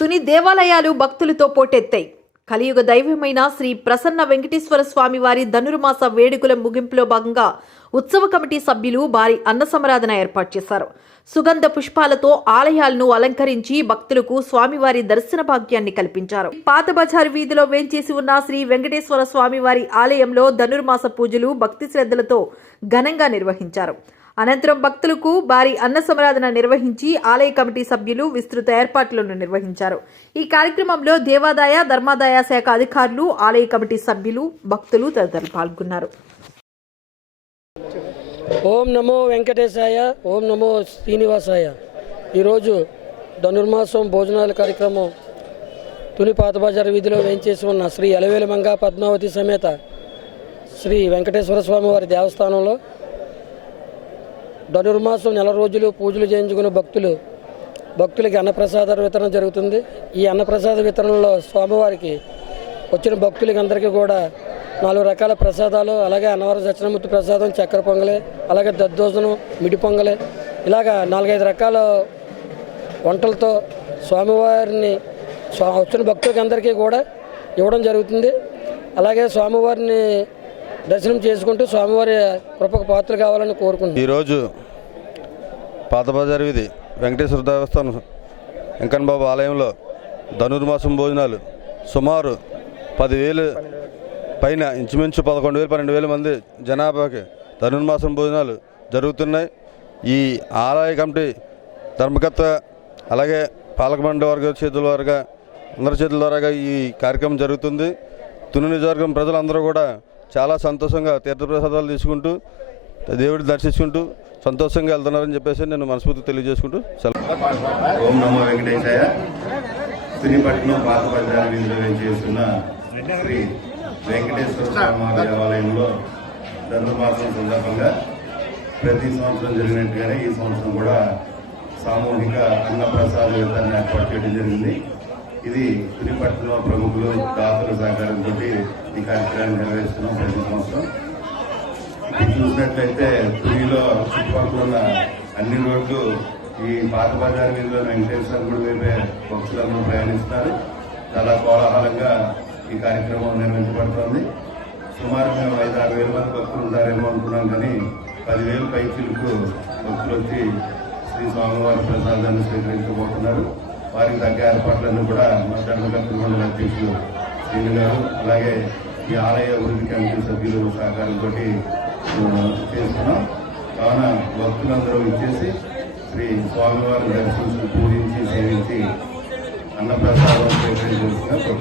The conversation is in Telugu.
తుని దేవాలయాలు భక్తులతో పోటెత్తాయి. కలియుగ దైవమైన శ్రీ ప్రసన్న వెంకటేశ్వర స్వామి వారి ధనుర్మాస వేడుకల ముగింపులో భాగంగా ఉత్సవ కమిటీ సభ్యులు భారీ అన్నసమరాధన ఏర్పాటు చేశారు. సుగంధ పుష్పాలతో ఆలయాలను అలంకరించి భక్తులకు స్వామివారి దర్శన భాగ్యాన్ని కల్పించారు. పాత బజార్ వీధిలో వేంచేసి ఉన్న శ్రీ వెంకటేశ్వర స్వామివారి ఆలయంలో ధనుర్మాస పూజలు భక్తి శ్రద్ధలతో ఘనంగా నిర్వహించారు. అనంతరం భక్తులకు భారీ అన్న సమరాధన నిర్వహించి ఆలయ కమిటీ సభ్యులు విస్తృత ఏర్పాట్లను నిర్వహించారు. ఈ కార్యక్రమంలో దేవాదాయ ధర్మాదాయ శాఖ అధికారులు ఆలయ కమిటీ సభ్యులు భక్తులు తదితరులు పాల్గొన్నారు. ఓం నమో వెంకటేశాయ ఓం నమో శ్రీనివాసాయ. ఈరోజు ధనుర్మాసం భోజనాల కార్యక్రమం తుని పాత బజార్ వీధిలో వేయించేసి ఉన్న శ్రీ అలవేలు మంగ పద్మావతి సమేత శ్రీ వెంకటేశ్వర స్వామి వారి దేవస్థానంలో ధనుర్మాసం నెల రోజులు పూజలు చేయించుకునే భక్తులు భక్తులకి అన్నప్రసాద వితరణ జరుగుతుంది. ఈ అన్నప్రసాద వితరణలో స్వామివారికి వచ్చిన భక్తులకి అందరికీ కూడా నాలుగు రకాల ప్రసాదాలు అలాగే అన్నవర సత్యనమూర్తి ప్రసాదం చక్కెర పొంగలి అలాగే దద్దోజనం మిడి పొంగలి ఇలాగా నాలుగైదు రకాల వంటలతో స్వామివారిని స్వా- వచ్చిన భక్తులకి అందరికీ కూడా ఇవ్వడం జరుగుతుంది. అలాగే స్వామివారిని దర్శనం చేసుకుంటూ స్వామివారి కృపకు పాత్ర కావాలని కోరుకుంటున్నాను ఈరోజు పాత బజార్ వీధి వెంకటేశ్వర దేవస్థానం వెంకన్నబాబు ఆలయంలో ధనుర్మాసం భోజనాలు సుమారు పదివేలు పైన ఇంచుమించు పదకొండు వేలు పన్నెండు వేల మంది జనాభాకి ధనుర్మాసం భోజనాలు జరుగుతున్నాయి. ఈ ఆలయ కమిటీ ధర్మకర్త అలాగే పాలకమండలి వర్గ చేతుల వారుగా అందరి చేతుల ద్వారాగా ఈ కార్యక్రమం జరుగుతుంది. తుని నియోజకవర్గం ప్రజలందరూ కూడా చాలా సంతోషంగా తీర్థప్రసాదాలు తీసుకుంటూ దేవుడిని దర్శించుకుంటూ సంతోషంగా వెళ్తున్నారని చెప్పేసి నేను మనస్ఫూర్తి తెలియజేసుకుంటూ సెలవు. ఓం నమో వెంకటేశాయ. తునిపట్నం పాత బజార్ వీధిలో శ్రీ వెంకటేశ్వర స్వామి దేవాలయంలో ధనుర్మాసం సందర్భంగా ప్రతి సంవత్సరం జరిగినట్టుగానే ఈ సంవత్సరం కూడా సామూహిక అన్న ప్రసాద ఏర్పాటు చేయడం జరిగింది. ఇది తునిపట్నం ప్రముఖులు దాతల సహకారంతో ఈ కార్యక్రమాన్ని నిర్వహిస్తున్నాం ప్రతి సంవత్సరం. ఇప్పుడు చూసినట్లయితే పురిలో చుట్టుపక్కల ఉన్న అన్ని రోడ్లు ఈ పాత బజార్ వీధిలో వెంకటేశ్వర గుడి వైపే భక్తులందరూ ప్రయాణిస్తున్నారు చాలా కోలాహలంగా ఈ కార్యక్రమం నిర్వహించబడుతోంది. సుమారు మేము ఐదు ఆరు వేల మంది భక్తులు ఉంటారేమో అనుకున్నాం కానీ పదివేల పైచీలకు భక్తులు వచ్చి శ్రీ స్వామివారి ప్రసాదాన్ని స్వీకరించబోతున్నారు. వారికి తగ్గ ఏర్పాట్లన్నీ కూడా మా ధర్మకర్తల మండలి అధ్యక్షులు శ్రీను గారు అలాగే ఈ ఆలయ అభివృద్ధి కమిటీ సభ్యులు సహకారంతో చేస్తున్నాం. కావున భక్తులందరూ ఇచ్చేసి శ్రీ స్వామివారిని దర్శించి పూజించి సేవించి అన్నప్రసాదం స్వీకరించాల్సిన